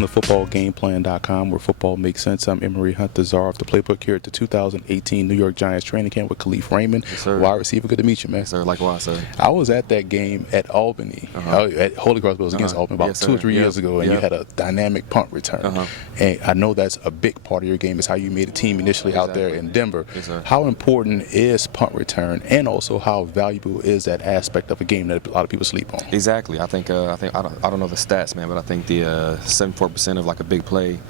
Welcome to footballgameplan.com, where football makes sense. I'm Emery Hunt, the czar of the playbook, here at the 2018 New York Giants training camp with Kalif Raymond, wide receiver. Good to meet you, man. Yes, sir. Likewise, sir. I was at that game at Albany, at Holy Cross, but it was against Albany about 2 or 3 years ago, and you had a dynamic punt return. And I know that's a big part of your game, is how you made a team initially out there in Denver. How important is punt return, and also how valuable is that aspect of a game that a lot of people sleep on? Exactly. I think I don't know the stats, man, but I think the 74% of like a big play,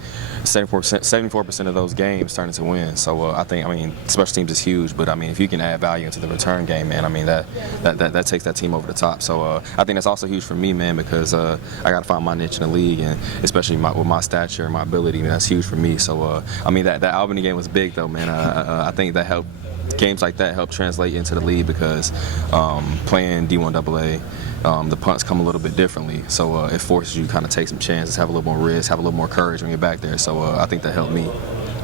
74% of those games turn into wins. So I mean, special teams is huge, but I mean, if you can add value into the return game, man, I mean that takes that team over the top. So I think that's also huge for me, man, because I got to find my niche in the league, and especially with my stature and my ability, man, that's huge for me. So I mean, that Albany game was big, though, man. I think that helped. Games like that help translate into the league because playing D1 AA, the punts come a little bit differently. So it forces you to kind of take some chances, have a little more risk, have a little more courage when you're back there. So I think that helped me.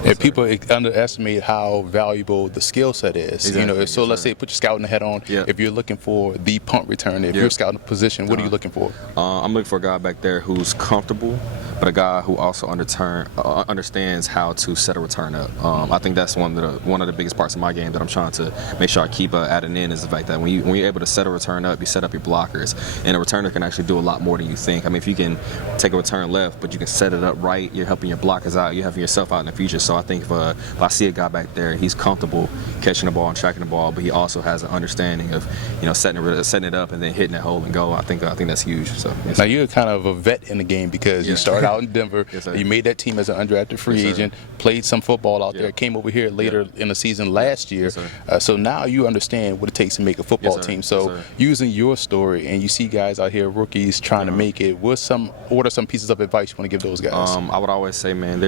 And people underestimate how valuable the skill set is. Exactly. You know, so let's say put your scouting hat on. If you're looking for the punt return, if you're scouting a position, what are you looking for? I'm looking for a guy back there who's comfortable, but a guy who also understands how to set a return up. I think that's one of the biggest parts of my game that I'm trying to make sure I keep adding in, is the fact that when you're able to set a return up, you set up your blockers, and a returner can actually do a lot more than you think. I mean, if you can take a return left, but you can set it up right, you're helping your blockers out, you're helping yourself out in the future. So I think if I see a guy back there, he's comfortable catching the ball and tracking the ball, but he also has an understanding of, you know, setting it up and then hitting that hole and go. I think that's huge. So now you're kind of a vet in the game because you started out in Denver. You made that team as an undrafted free agent, played some football out there, came over here later in the season last year. So now you understand what it takes to make a football team. So using your story, and you see guys out here, rookies, trying to make it, what are some pieces of advice you want to give those guys? I would always say, man,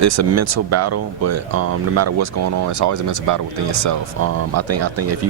it's a mental battle, but no matter what's going on, it's always a mental battle within yourself. I think if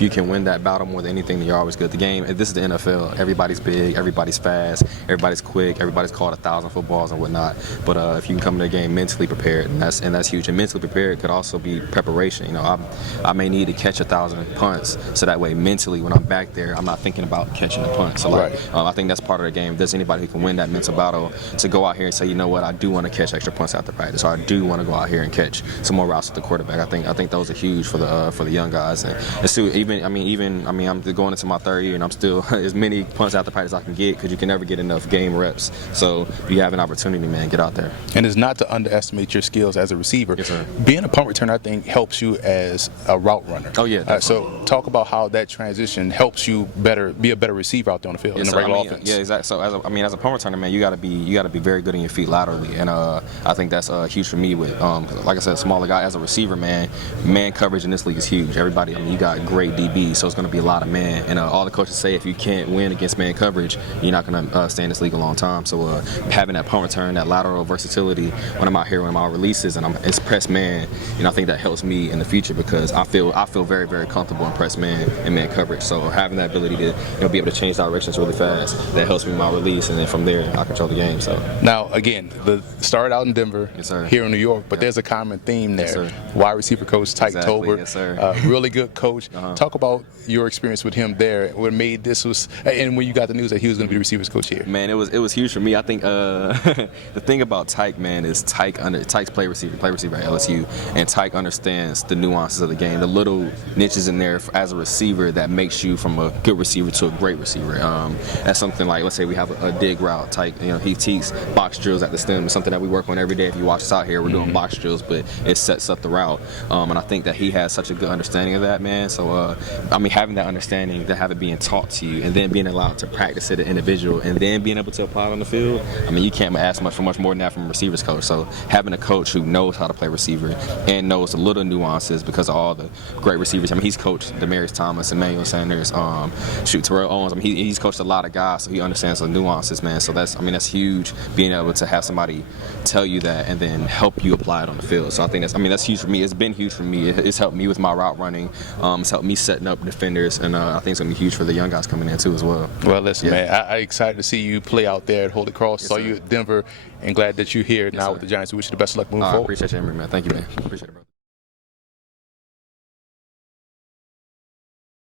you can win that battle more than anything, then you're always good. The game, this is the NFL. Everybody's big, everybody's fast, everybody's quick, everybody's caught 1,000 footballs and whatnot. But if you can come to the game mentally prepared, and that's huge. And mentally prepared could also be preparation. You know, I may need to catch 1,000 punts, so that way mentally when I'm back there, I'm not thinking about catching the punt. So I think that's part of the game. If there's anybody who can win that mental battle, to go out here and say, you know what, I do want to catch extra punts after practice. So I do want to go out here and catch some more routes with the quarterback. I think those are huge for the young guys. And still, I'm going into my third year, and I'm still as many punts after practice I can get, because you can never get enough game reps. So if you have an opportunity, man, get out there. And it's not to underestimate your skills as a receiver. Yes, sir. Being a punt returner, I think, helps you as a route runner. Oh yeah. So talk about how that transition helps you be a better receiver out there on the field in the regular offense. Yeah, exactly. So as a punt returner, man, you got to be very good in your feet laterally, and I think that's huge for me. With like I said, smaller guy as a receiver, man coverage in this league is huge. Everybody, you got great DBs, so it's going to be a lot of man. And all the coaches say, if you can't win against man coverage, you're not going to stay in this league a long time. So having that punt return, that lateral versatility when I'm out here, when I'm out releases, and it's press man, I think that helps me in the future, because I feel very, very comfortable in press man and man coverage. So having that ability to be able to change directions really fast, that helps me in my release, and then from there I control the game. So now again, started out in Denver, here in New York, but there's a common theme there. Wide receiver coach Tyke Tolbert, really good coach. Talk about your experience with him there. What made this and when you got the news that he was going to be the receivers coach here. Man, it was huge for me. I think the thing about Tyke, man, is Tyke's play receiver at LSU, and Tyke understands the nuances of the game, the little niches in there as a receiver that makes you from a good receiver to a great receiver. That's something like, let's say we have a dig route. Tyke, he teaches box drills at the stem. It's something that we work on every day. If you watch us out here, we're doing box drills, but it sets up the route. And I think that he has such a good understanding of that, man. So, having that understanding, to have it being taught to you, and then being allowed to practice it an individual, and then being able to apply it on the field, you can't ask for much more than that from a receivers coach. So having a coach who knows how to play receiver and knows the little nuances, because of all the great receivers. He's coached Demaryius Thomas, Emmanuel Sanders, Terrell Owens. He's coached a lot of guys, so he understands the nuances, man. So that's huge, being able to have somebody tell you that and then help you apply it on the field. So I think that's huge for me. It's been huge for me. It's helped me with my route running. It's helped me setting up defenders, and I think it's going to be huge for the young guys coming in too as well. Well, listen, man, I'm excited to see you play out there at Holy Cross. Saw you at Denver, and glad that you're here now with the Giants. We wish you the best of luck moving forward. I appreciate you, man. Thank you, man. Appreciate it, bro.